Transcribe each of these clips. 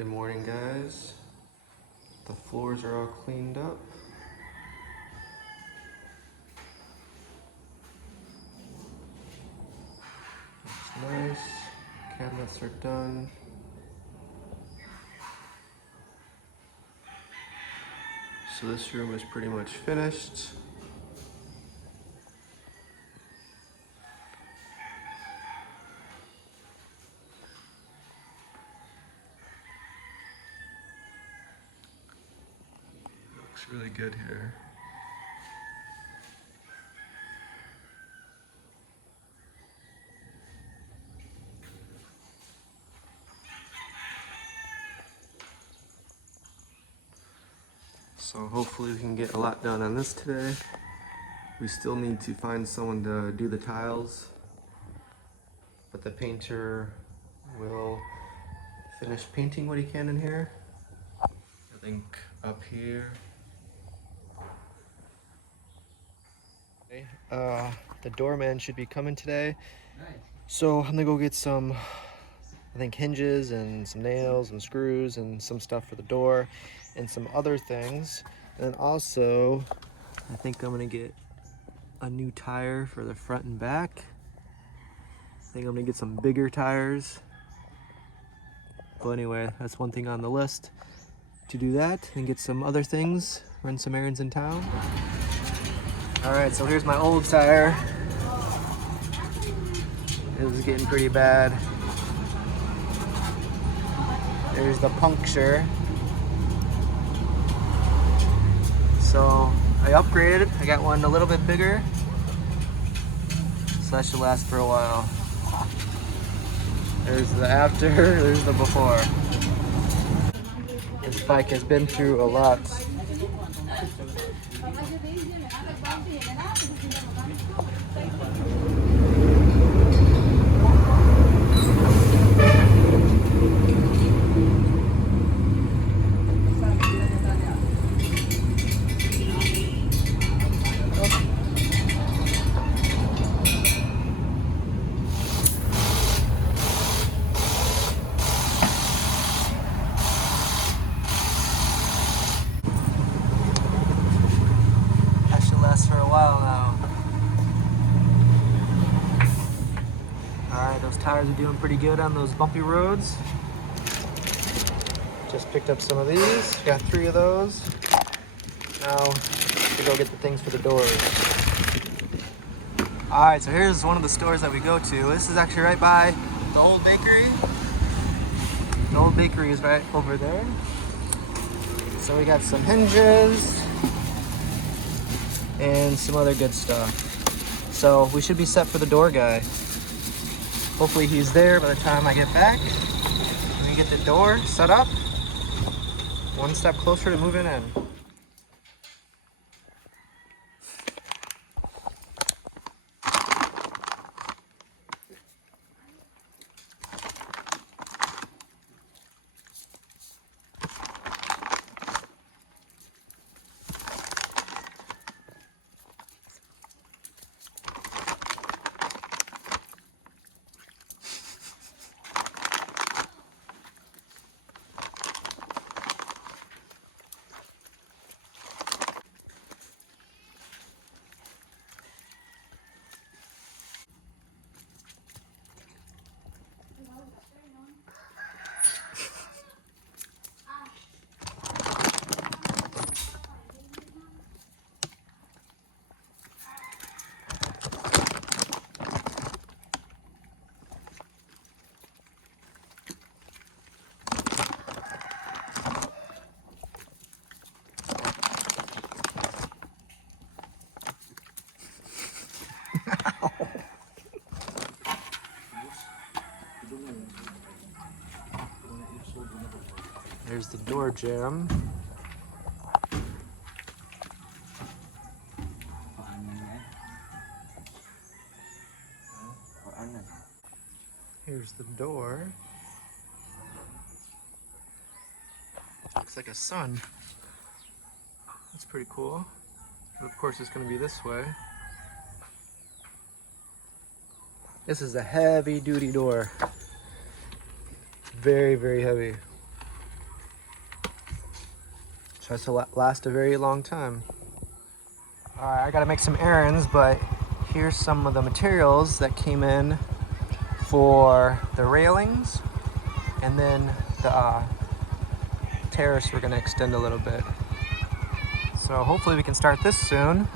Good morning, guys. The floors are all cleaned up. Looks nice. Cabinets are done. So this room is pretty much finished. Looks really good here. So hopefully we can get a lot done on this today. We still need to find someone to do the tiles, but the painter will finish painting what he can in here. I think up here. The doorman should be coming today. So I'm gonna go get some, I think, hinges and some nails and screws and some stuff for the door and some other things. And then also, I think I'm gonna get a new tire for the front and back. I think I'm gonna get some bigger tires. But anyway, that's one thing on the list, to do that and get some other things, run some errands in town. All right, so here's my old tire. It was getting pretty bad. There's the puncture. So I upgraded. I got one a little bit bigger. So that should last for a while. There's the after, there's the before. This bike has been through a lot. For a while now. Alright, those tires are doing pretty good on those bumpy roads. Just picked up some of these. Got 3 of those. Now to go get the things for the doors. Alright, so here's one of the stores that we go to. This is actually right by the old bakery. The old bakery is right over there. So we got some hinges and some other good stuff. So we should be set for the door guy. Hopefully he's there by the time I get back. Let me get the door set up. One step closer to moving in. There's the door jamb. Here's the door. Looks like a sun. That's pretty cool. But of course it's going to be this way. This is a heavy duty door. Very, very heavy. So it's to last a very long time. All right, I gotta make some errands, but here's some of the materials that came in for the railings, and then the terrace we're gonna extend a little bit. So hopefully we can start this soon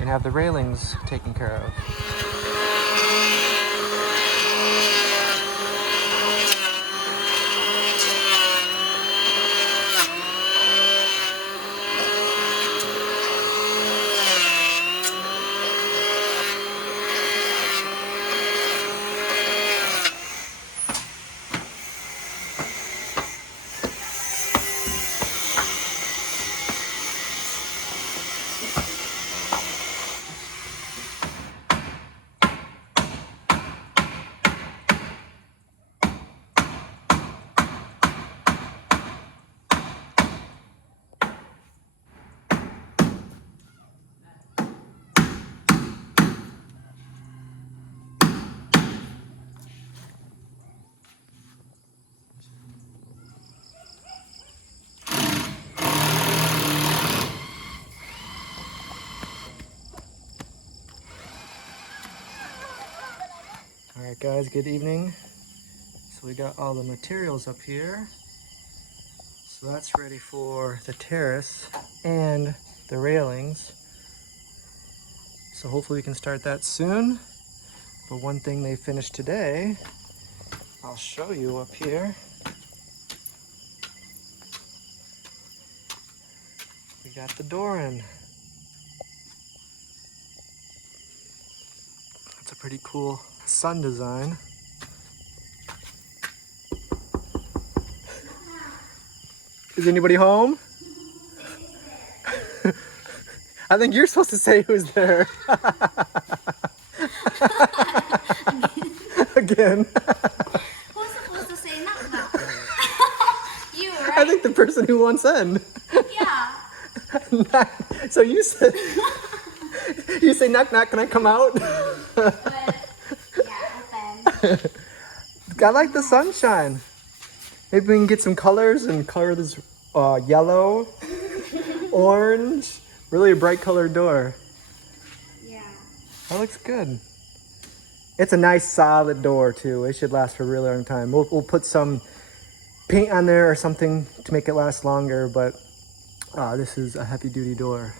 and have the railings taken care of. Alright guys, good evening. So we got all the materials up here. So that's ready for the terrace and the railings. So hopefully we can start that soon. But one thing they finished today, I'll show you up here. We got the door in. That's a pretty cool sun design. Is anybody home? I think you're supposed to say who's there. Again. Who's supposed to say knock knock? You, right? I think the person who wants in. Yeah. So you said, you say knock knock, can I come out? Open. I like the sunshine. Maybe we can get some colors and color this yellow, orange, really a bright colored door. Yeah. That looks good. It's a nice solid door too. It should last for a really long time. We'll put some paint on there or something to make it last longer, but this is a heavy duty door.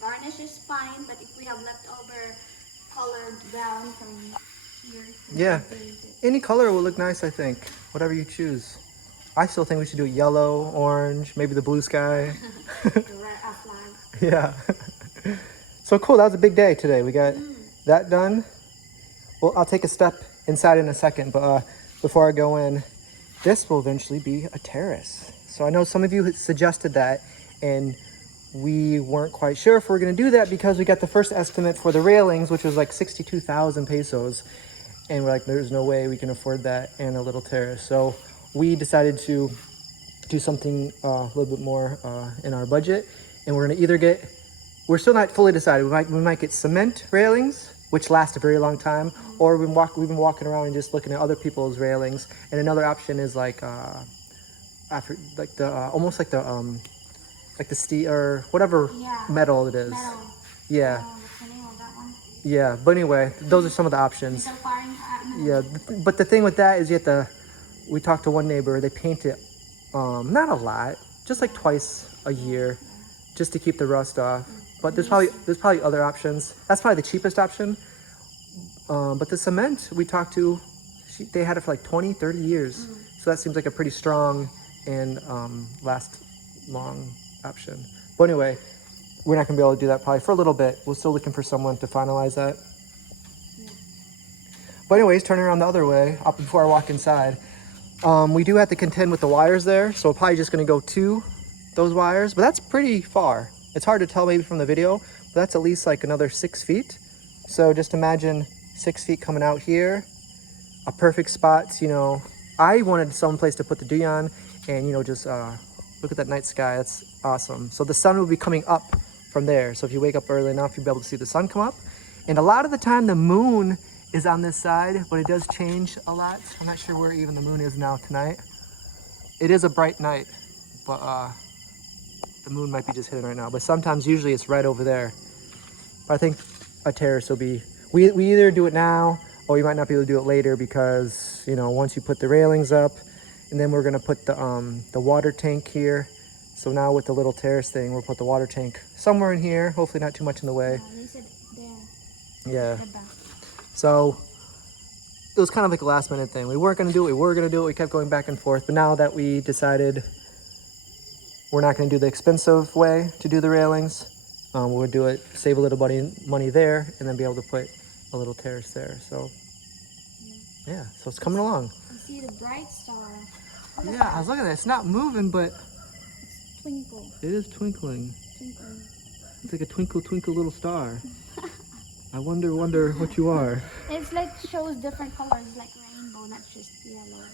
Varnish is fine, but if we have leftover colored brown from here, Yeah, any color will look nice, I think. Whatever you choose. I still think we should do yellow, orange, maybe the blue sky. the red flag. Yeah. So cool, that was a big day today. We got that done. Well, I'll take a step inside in a second, but before I go in, this will eventually be a terrace. So I know some of you had suggested that, and we weren't quite sure if we were gonna do that because we got the first estimate for the railings, which was like 62,000 pesos. And we're like, there's no way we can afford that and a little terrace. So we decided to do something a little bit more in our budget. And we're gonna either get, we're still not fully decided. We might get cement railings, which last a very long time, or we've been walking around and just looking at other people's railings. And another option is like, almost like the steel or whatever metal it is. Metal. Yeah. What's the name of that one? Yeah, but anyway, those are some of the options. Yeah, but the thing with that is we talked to one neighbor, they paint it, not a lot, just like twice a year, just to keep the rust off. But there's probably other options. That's probably the cheapest option. But the cement we talked to, they had it for like 20, 30 years. So that seems like a pretty strong and last long option. But anyway, we're not gonna be able to do that probably for a little bit. We're still looking for someone to finalize that. But anyways, turning around the other way, up before I walk inside, we do have to contend with the wires there. So we're probably just gonna go to those wires, but that's pretty far. It's hard to tell maybe from the video, but that's at least like another 6 feet. So just imagine 6 feet coming out here, a perfect spot. You know, I wanted some place to put the Dion and, you know, just look at that night sky. That's awesome. So the sun will be coming up from there. So if you wake up early enough, you'll be able to see the sun come up. And a lot of the time the moon is on this side, but it does change a lot. I'm not sure where even the moon is now tonight. It is a bright night, but the moon might be just hitting right now. But sometimes, usually it's right over there. But I think a terrace will be, we either do it now or we might not be able to do it later because, you know, once you put the railings up, and then we're gonna put the water tank here. So now with the little terrace thing, we'll put the water tank somewhere in here, hopefully not too much in the way. Yeah, they said there. Yeah. The back. So it was kind of like a last minute thing. We weren't gonna do it, we were gonna do it, we kept going back and forth. But now that we decided we're not gonna do the expensive way to do the railings, we'll do it, save a little money there, and then be able to put a little terrace there. So yeah, so it's coming along. You see the bright star. Yeah, I was looking at it. It's not moving, but It's twinkle. it is twinkling. Twinkling. It's like a twinkle, twinkle little star. I wonder what you are. It's like shows different colors, like rainbow, not just yellow.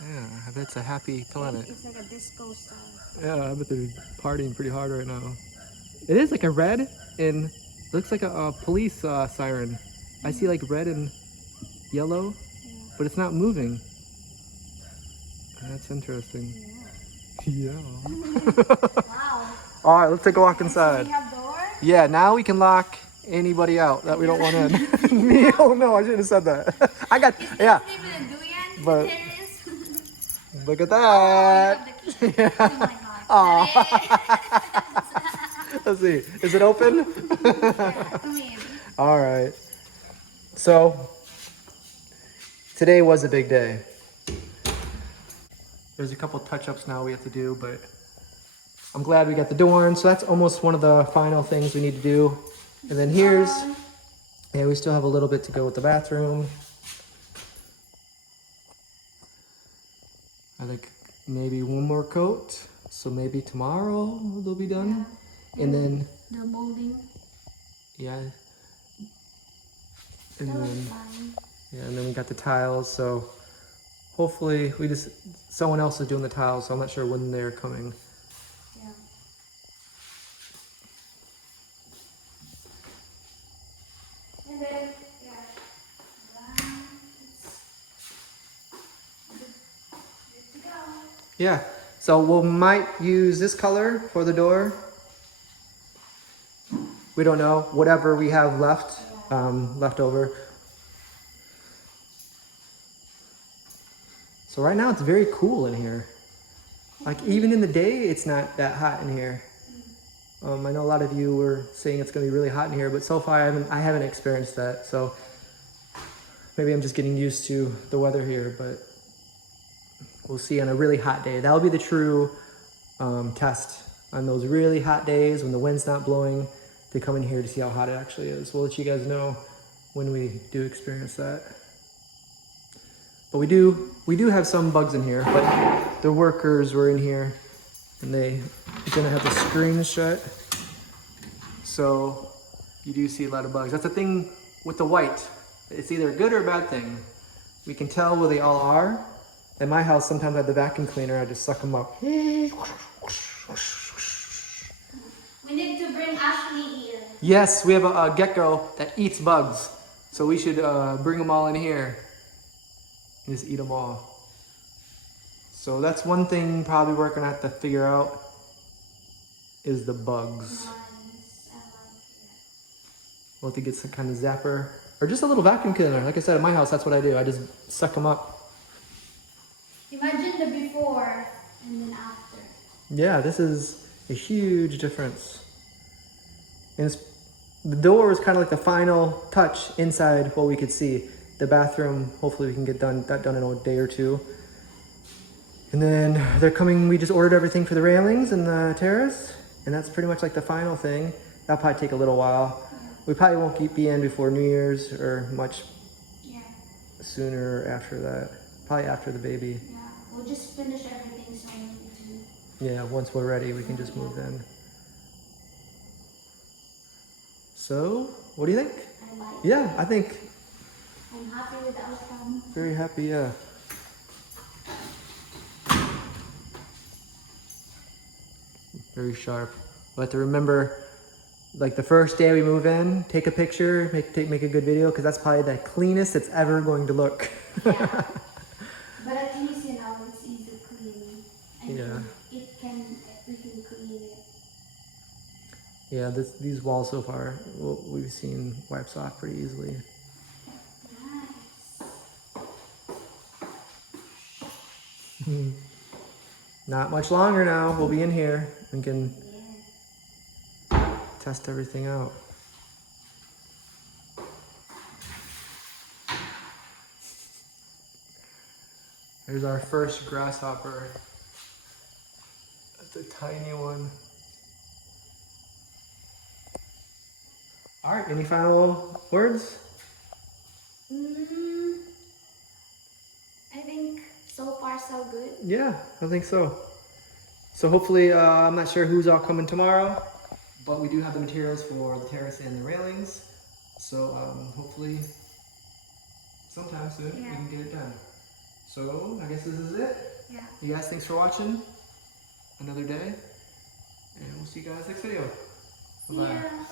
Yeah, I bet it's a happy planet. It's like a disco star. Yeah, I bet they're partying pretty hard right now. It is like a red and looks like a police siren. I see like red and yellow, Yeah. but it's not moving. That's interesting. Yeah. Yeah. Wow. All right, let's take a walk So inside. we have door. Yeah, now we can lock anybody out that we don't want in. Me? Oh no, I shouldn't have said that. I got, yeah, Even a durian. But- There is. look at Oh, that. you have the key. Oh my god. Aw. Let's see, is it open? Come in. All right. So, today was a big day. There's a couple touch-ups now we have to do, but I'm glad we got the door in. So that's almost one of the final things we need to do. And then here's, yeah, we still have a little bit to go with the bathroom. I think maybe one more coat. So maybe tomorrow they'll be done. And then, The molding. yeah. That And was then, fine. yeah, and then we got the tiles. So hopefully someone else is doing the tiles. So I'm not sure when they're coming. Yeah. And then, yeah. It's good to go. Yeah. So we might use this color for the door. We don't know. Whatever we have left, left over. So right now it's very cool in here. Like even in the day, it's not that hot in here. I know a lot of you were saying it's gonna be really hot in here, but so far I haven't experienced that. So maybe I'm just getting used to the weather here, but we'll see on a really hot day. That'll be the true test on those really hot days when the wind's not blowing, to come in here to see how hot it actually is. We'll let you guys know when we do experience that. But we do have some bugs in here, but the workers were in here and they didn't have the screen shut. So you do see a lot of bugs. That's the thing with the white. It's either a good or a bad thing. We can tell where they all are. In my house, sometimes I have the vacuum cleaner, I just suck them up. We need to bring Ashley here. Yes, we have a gecko that eats bugs. So we should bring them all in here and just eat them all. So that's one thing probably we're gonna have to figure out is the bugs. We'll have to get some kind of zapper or just a little vacuum cleaner. Like I said, at my house, that's what I do. I just suck them up. Imagine the before and then after. Yeah, this is a huge difference. And the door is kind of like the final touch inside what we could see. The bathroom, hopefully we can get that done in a day or two. And then they're coming, we just ordered everything for the railings and the terrace. And that's pretty much like the final thing. That'll probably take a little while. We probably won't be in before New Year's or much sooner after that. Probably after the baby. Yeah, we'll just finish everything so we need to. Yeah, once we're ready, we can just move in. So, what do you think? I like it. Yeah, I think I'm happy with the outcome. very happy, yeah. Very sharp. We'll have to remember, like the first day we move in, take a picture, make a good video, because that's probably the cleanest it's ever going to look. Yeah. But at least, you know, it's easy cleaning. And Yeah. we can clean it. Yeah, these walls so far, we've seen wipes off pretty easily. Nice. Not much longer now. We'll be in here. We can test everything out. Here's our first grasshopper. That's a tiny one. All right, any final words? I think so far so good. Yeah, I think so. So hopefully, I'm not sure who's all coming tomorrow, but we do have the materials for the terrace and the railings. So hopefully sometime soon we can get it done. So I guess this is it. Yeah. You guys, thanks for watching. Another day. And we'll see you guys next video. Bye-bye. Yeah.